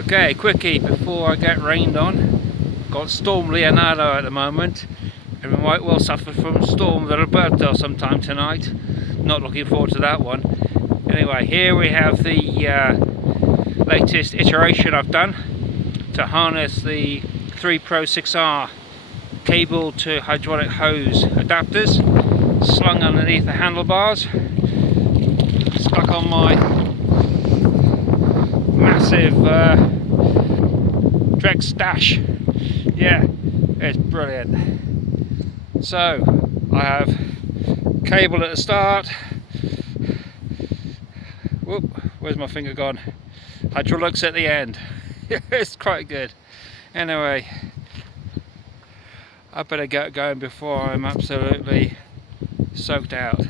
Okay, quickie before I get rained on. Got Storm Leonardo at the moment, and we might well suffer from Storm Roberto sometime tonight. Not looking forward to that one. Anyway, here we have the latest iteration I've done to harness the 3 Pro 6R cable to hydraulic hose adapters, slung underneath the handlebars, stuck on my massive Drex stash. Yeah, it's brilliant. So I have cable at the start. Whoop, where's my finger gone? Hydraulics at the end. It's quite good. Anyway, I better get going before I'm absolutely soaked out.